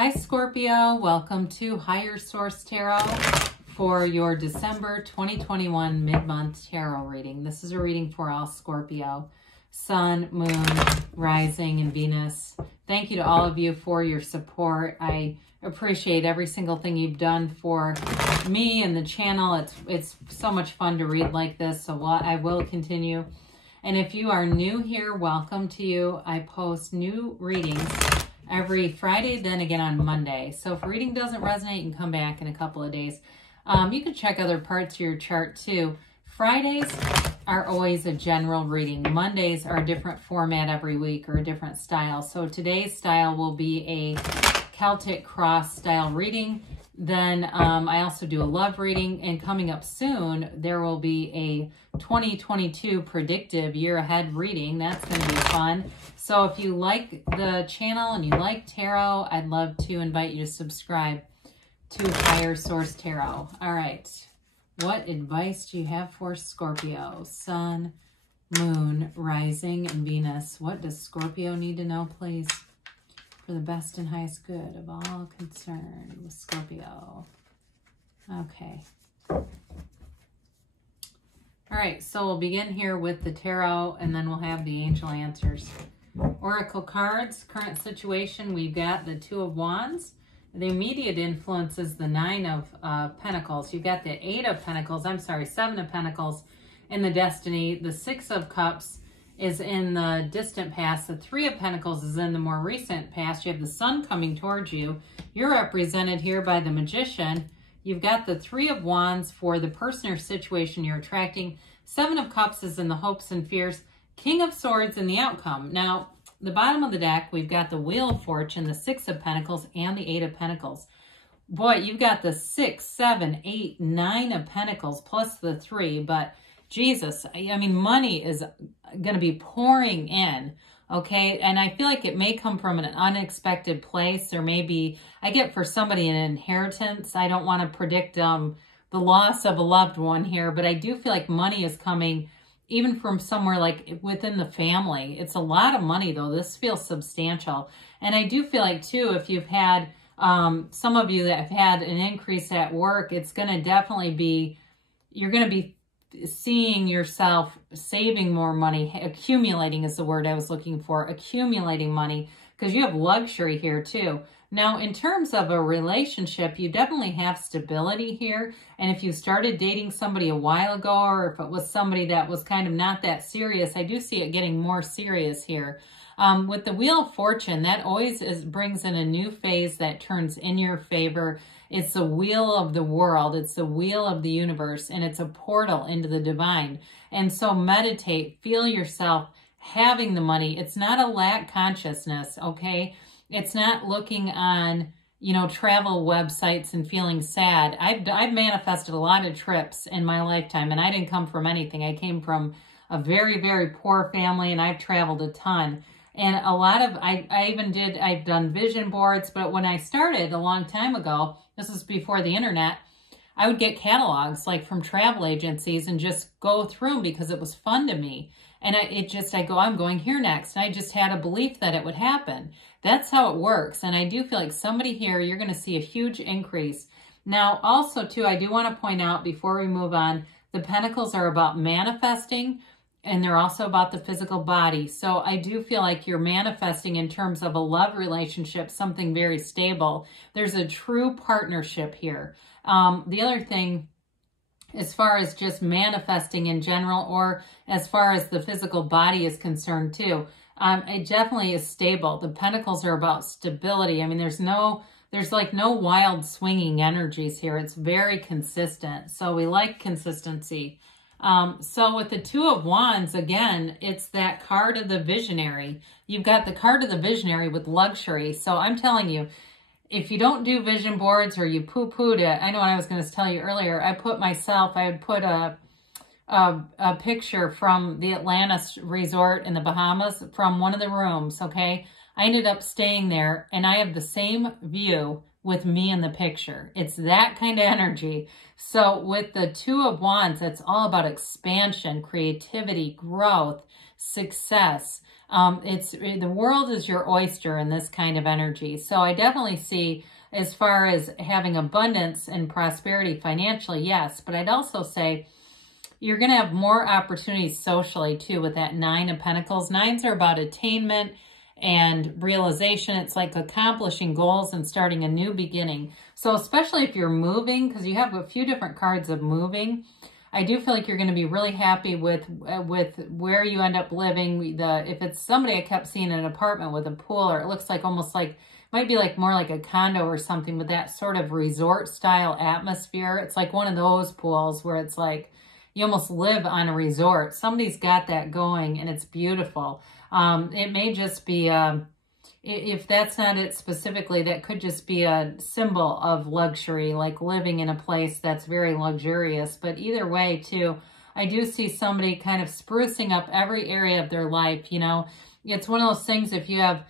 Hi Scorpio, welcome to Higher Source Tarot for your December 2021 mid-month tarot reading. This is a reading for all Scorpio, Sun, Moon, Rising, and Venus. Thank you to all of you for your support. I appreciate every single thing you've done for me and the channel. It's so much fun to read like this, so I will continue. And if you are new here, welcome to you. I post new readings every Friday, then again on Monday. So if reading doesn't resonate, you can come back in a couple of days. You can check other parts of your chart too. Fridays are always a general reading. Mondays are a different format every week or a different style. So today's style will be a Celtic cross style reading. Then I also do a love reading, and coming up soon, there will be a 2022 predictive year ahead reading. That's going to be fun. So if you like the channel and you like tarot, I'd love to invite you to subscribe to Higher Source Tarot. All right. What advice do you have for Scorpio? Sun, Moon, Rising, and Venus. What does Scorpio need to know, please? For the best and highest good of all concerned with Scorpio. Okay. All right, so we'll begin here with the tarot, and then we'll have the angel answers. Oracle cards, current situation, we've got the Two of Wands. The immediate influence is the Nine of Pentacles. You've got the Seven of Pentacles in the Destiny. The Six of Cups is in the distant past. The Three of Pentacles is in the more recent past. You have the Sun coming towards you. You're represented here by the Magician. You've got the Three of Wands for the person or situation you're attracting. Seven of Cups is in the hopes and fears. King of Swords in the outcome. Now, the bottom of the deck, we've got the Wheel of Fortune, the Six of Pentacles, and the Eight of Pentacles. Boy, you've got the 6, 7, 8, 9 of Pentacles plus the 3, but Jesus, I mean, money is going to be pouring in, okay? And I feel like it may come from an unexpected place. There may be, I get for somebody an inheritance. I don't want to predict the loss of a loved one here, but I do feel like money is coming even from somewhere like within the family. It's a lot of money though. This feels substantial. And I do feel like too, if you've had, some of you that have had an increase at work, it's going to definitely be, you're going to be seeing yourself saving more money. Accumulating is the word I was looking for. Accumulating money, because you have luxury here too. Now, in terms of a relationship, you definitely have stability here. And if you started dating somebody a while ago, or if it was somebody that was kind of not that serious, I do see it getting more serious here. With the Wheel of Fortune, that always brings in a new phase that turns in your favor. It's the wheel of the world. It's the wheel of the universe, and it's a portal into the divine. And so meditate, feel yourself having the money. It's not a lack consciousness, okay? It's not looking on, you know, travel websites and feeling sad. I've manifested a lot of trips in my lifetime, and I didn't come from anything. I came from a very, very poor family, and I've traveled a ton. And a lot of, I've done vision boards, but when I started a long time ago, this was before the internet, I would get catalogs like from travel agencies and just go through them because it was fun to me. And I go, I'm going here next. And I just had a belief that it would happen. That's how it works. And I do feel like somebody here, you're going to see a huge increase. Now, also too, I do want to point out before we move on, the Pentacles are about manifesting, and they're also about the physical body. So I do feel like you're manifesting in terms of a love relationship, something very stable. There's a true partnership here. The other thing, as far as just manifesting in general, or as far as the physical body is concerned too, it definitely is stable. The Pentacles are about stability. I mean, there's like no wild swinging energies here. It's very consistent. So we like consistency. So with the Two of Wands, again, it's that card of the visionary. You've got the card of the visionary with luxury. So I'm telling you, if you don't do vision boards or you poo-pooed it, I know what I was going to tell you earlier. I had put a picture from the Atlantis resort in the Bahamas from one of the rooms, okay? I ended up staying there, and I have the same view with me in the picture. It's that kind of energy. So with the Two of Wands, it's all about expansion, creativity, growth, success. The world is your oyster in this kind of energy. So I definitely see, as far as having abundance and prosperity financially, yes. But I'd also say you're going to have more opportunities socially too with that Nine of Pentacles. Nines are about attainment and realization. It's like accomplishing goals and starting a new beginning. So especially if you're moving, because you have a few different cards of moving, I do feel like you're going to be really happy with where you end up living. If it's somebody, I kept seeing an apartment with a pool, or it looks like almost like, might be like more like a condo or something with that sort of resort style atmosphere. It's like one of those pools where it's like you almost live on a resort. Somebody's got that going and it's beautiful. It may just be, if that's not it specifically, that could just be a symbol of luxury, like living in a place that's very luxurious. But either way too, I do see somebody kind of sprucing up every area of their life. You know, it's one of those things, if you have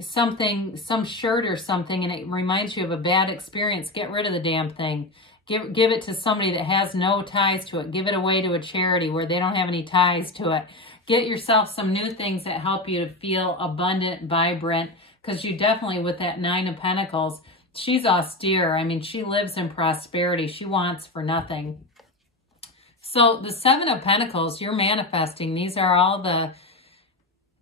something, some shirt or something, and it reminds you of a bad experience, get rid of the damn thing. Give it to somebody that has no ties to it. Give it away to a charity where they don't have any ties to it. Get yourself some new things that help you to feel abundant, vibrant, because you definitely, with that Nine of Pentacles, she's austere. I mean, she lives in prosperity. She wants for nothing. So the Seven of Pentacles, you're manifesting. These are all the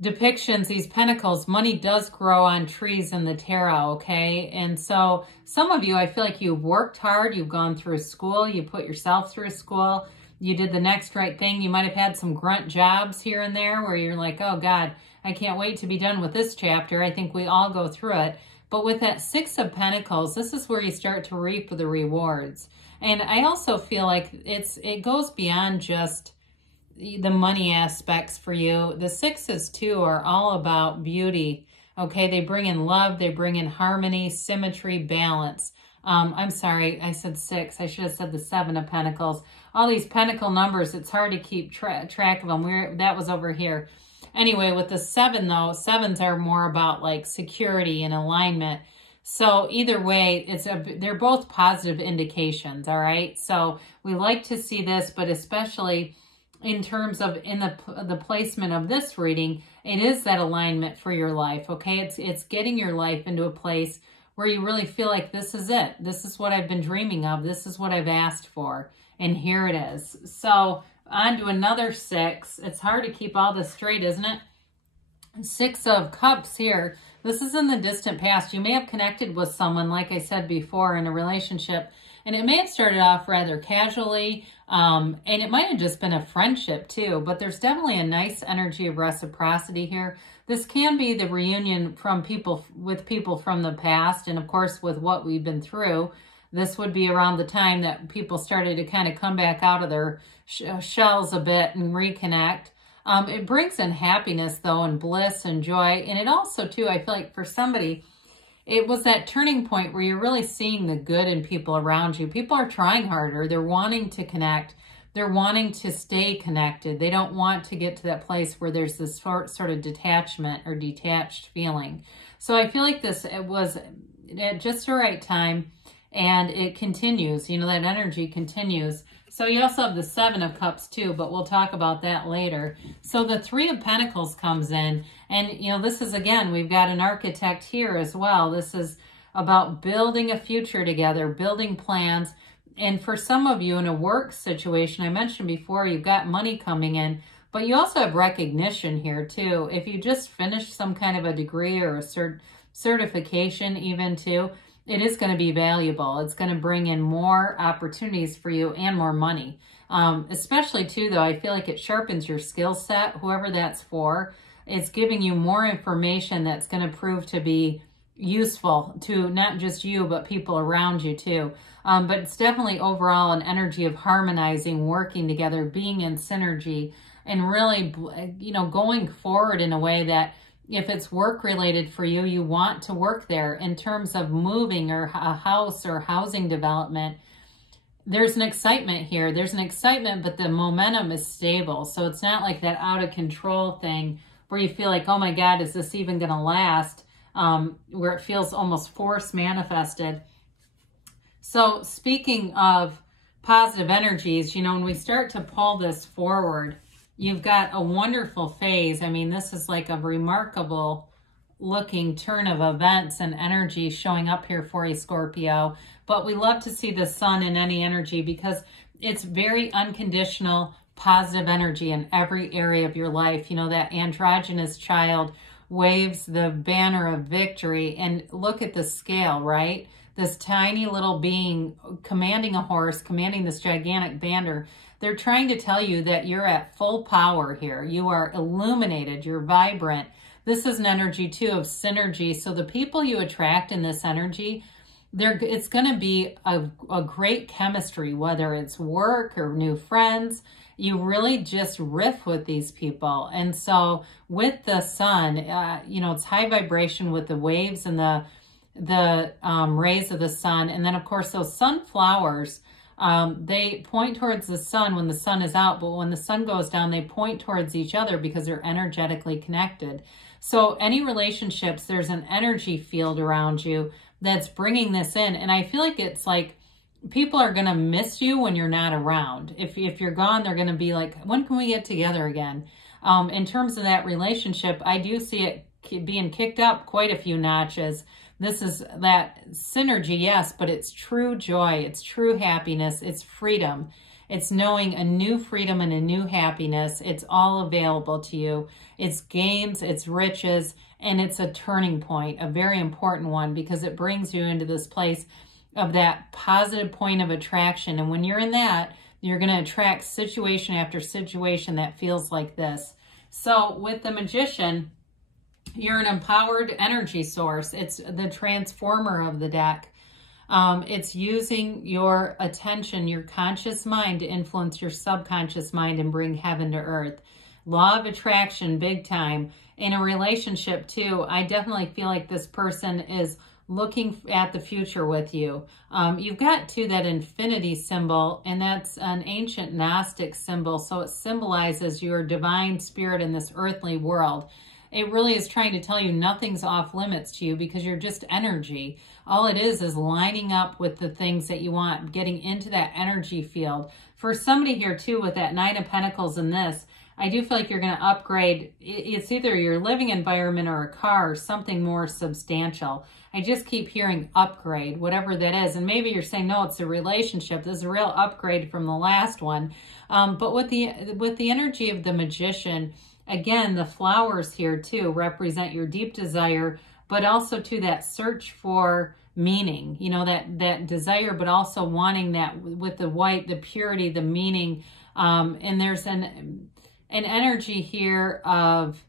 depictions, these pentacles. Money does grow on trees in the tarot, okay? And so some of you, I feel like you've worked hard, you've gone through school, you put yourself through school, you did the next right thing. You might have had some grunt jobs here and there where you're like, oh God, I can't wait to be done with this chapter. I think we all go through it. But with that Six of Pentacles, this is where you start to reap the rewards. And I also feel like it goes beyond just the money aspects for you. The sixes too are all about beauty. Okay, they bring in love, they bring in harmony, symmetry, balance. I'm sorry, I said six. I should have said the Seven of Pentacles. All these pentacle numbers, it's hard to keep track of them. That was over here. Anyway, with the seven though, sevens are more about like security and alignment. So either way, they're both positive indications, all right? So we like to see this, but especially in terms of in the placement of this reading, it is that alignment for your life, okay? It's getting your life into a place where you really feel like this is it. This is what I've been dreaming of. This is what I've asked for. And here it is. So on to another six. It's hard to keep all this straight, isn't it? Six of Cups here. This is in the distant past. You may have connected with someone, like I said before, in a relationship. And it may have started off rather casually, and it might have just been a friendship too, but there's definitely a nice energy of reciprocity here. This can be the reunion from people from the past, and of course with what we've been through. This would be around the time that people started to kind of come back out of their shells a bit and reconnect. It brings in happiness though, and bliss and joy, and it also too, I feel like for somebody, it was that turning point where you're really seeing the good in people around you. People are trying harder. They're wanting to connect. They're wanting to stay connected. They don't want to get to that place where there's this sort of detachment or detached feeling. So I feel like it was at just the right time, and it continues. You know, that energy continues. So you also have the Seven of Cups too, but we'll talk about that later. So the Three of Pentacles comes in, and you know, this is, again, we've got an architect here as well. This is about building a future together, building plans. And for some of you in a work situation, I mentioned before, you've got money coming in, but you also have recognition here too. If you just finished some kind of a degree or a certification even too, it is going to be valuable. It's going to bring in more opportunities for you and more money. Especially too, though, I feel like it sharpens your skill set, whoever that's for. It's giving you more information that's going to prove to be useful to not just you, but people around you too. But it's definitely overall an energy of harmonizing, working together, being in synergy, and really, you know, going forward in a way that if it's work related for you, you want to work there. In terms of moving or a house or housing development, there's an excitement here. There's an excitement, but the momentum is stable. So it's not like that out of control thing where you feel like, oh my God, is this even going to last? Where it feels almost force manifested. So speaking of positive energies, you know, when we start to pull this forward, You've got a wonderful phase. I mean, this is like a remarkable looking turn of events and energy showing up here for you, Scorpio. But we love to see the sun in any energy because it's very unconditional, positive energy in every area of your life. You know, that androgynous child waves the banner of victory, and look at the scale, right? This tiny little being commanding a horse, commanding this gigantic banner. They're trying to tell you that you're at full power here. You are illuminated, you're vibrant. This is an energy too of synergy. So the people you attract in this energy, it's going to be a great chemistry, whether it's work or new friends. You really just riff with these people. And so with the sun, you know, it's high vibration with the waves and the rays of the sun. And then of course those sunflowers, they point towards the sun when the sun is out, but when the sun goes down, they point towards each other because they're energetically connected. So any relationships, there's an energy field around you that's bringing this in. And I feel like it's like people are going to miss you when you're not around. If you're gone, they're going to be like, when can we get together again? In terms of that relationship, I do see it being kicked up quite a few notches. This is that synergy, yes, but it's true joy. It's true happiness. It's freedom. It's knowing a new freedom and a new happiness. It's all available to you. It's gains, it's riches, and it's a turning point, a very important one, because it brings you into this place of that positive point of attraction. And when you're in that, you're going to attract situation after situation that feels like this. So with the Magician, you're an empowered energy source. It's the transformer of the deck. It's using your attention, your conscious mind to influence your subconscious mind and bring heaven to earth. Law of attraction, big time. In a relationship too, I definitely feel like this person is looking at the future with you. You've got too that infinity symbol, and that's an ancient Gnostic symbol. So it symbolizes your divine spirit in this earthly world. It really is trying to tell you nothing's off limits to you because you're just energy. All it is lining up with the things that you want, getting into that energy field. For somebody here too with that Nine of Pentacles in this, I do feel like you're going to upgrade. It's either your living environment or a car or something more substantial. I just keep hearing upgrade, whatever that is. And maybe you're saying, no, it's a relationship. This is a real upgrade from the last one. But with the energy of the Magician, again, the flowers here too represent your deep desire, but also to that search for meaning, you know, that desire, but also wanting that with the white, the purity, the meaning. And there's an energy here of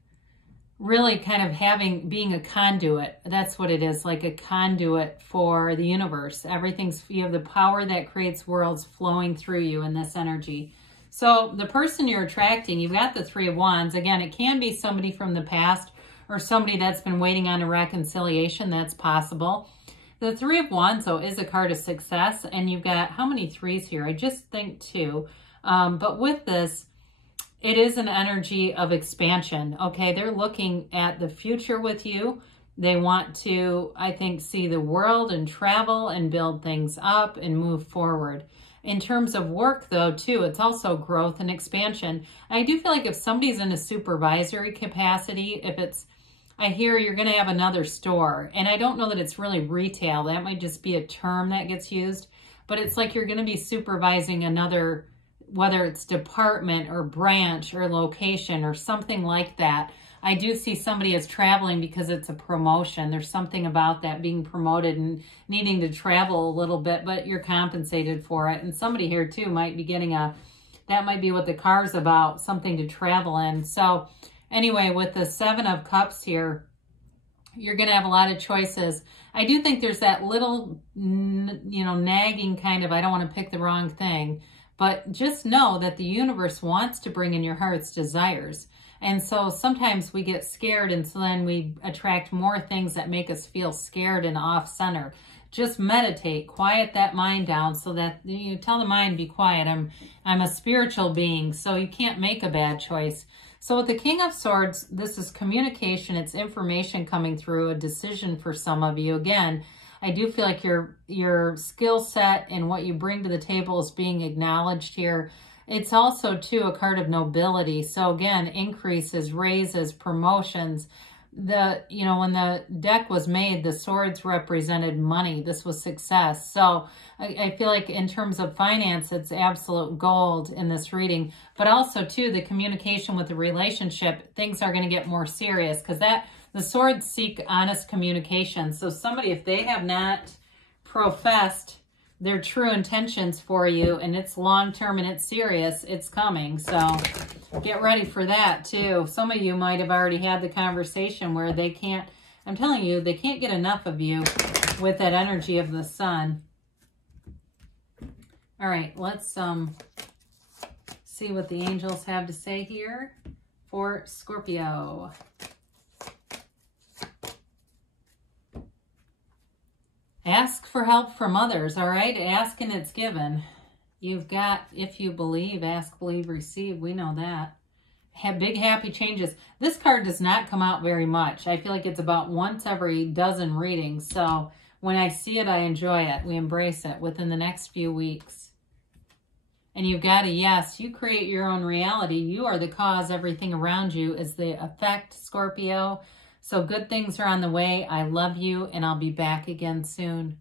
really kind of being a conduit. That's what it is, like a conduit for the universe. You have the power that creates worlds flowing through you in this energy. So the person you're attracting, you've got the Three of Wands. Again, it can be somebody from the past or somebody that's been waiting on a reconciliation. That's possible. The Three of Wands, though, is a card of success. And you've got, how many threes here? I just think 2. But with this, it is an energy of expansion, okay? They're looking at the future with you. They want to, I think, see the world and travel and build things up and move forward. In terms of work, though, too, it's also growth and expansion. I do feel like if somebody's in a supervisory capacity, I hear you're going to have another store. And I don't know that it's really retail. That might just be a term that gets used. But it's like you're going to be supervising another, whether it's department or branch or location or something like that. I do see somebody as traveling because it's a promotion. There's something about that, being promoted and needing to travel a little bit, but you're compensated for it. And somebody here too might be getting that might be what the car's about, something to travel in. So anyway, with the Seven of Cups here, you're going to have a lot of choices. I do think there's that little, you know, nagging kind of, I don't want to pick the wrong thing. But just know that the universe wants to bring in your heart's desires. And so sometimes we get scared, and so then we attract more things that make us feel scared and off center. Just meditate, quiet that mind down so that you tell the mind, be quiet. I'm a spiritual being, so you can't make a bad choice. So with the King of Swords, this is communication. It's information coming through, a decision for some of you. Again, I do feel like your skill set and what you bring to the table is being acknowledged here. It's also, too, a card of nobility. So again, increases, raises, promotions. When the deck was made, the swords represented money. This was success. So I feel like in terms of finance, it's absolute gold in this reading. But also, too, the communication with the relationship, things are going to get more serious because the swords seek honest communication. So somebody, if they have not professed their true intentions for you and it's long-term and it's serious, it's coming. So get ready for that too. Some of you might have already had the conversation where they can't, I'm telling you, they can't get enough of you with that energy of the sun. All right, let's see what the angels have to say here for Scorpio. Ask for help from others, all right? Ask and it's given. You've got, if you believe, ask, believe, receive. We know that. Have big, happy changes. This card does not come out very much. I feel like it's about once every dozen readings. So when I see it, I enjoy it. We embrace it within the next few weeks. And you've got a yes. You create your own reality. You are the cause. Everything around you is the effect, Scorpio. So good things are on the way. I love you, and I'll be back again soon.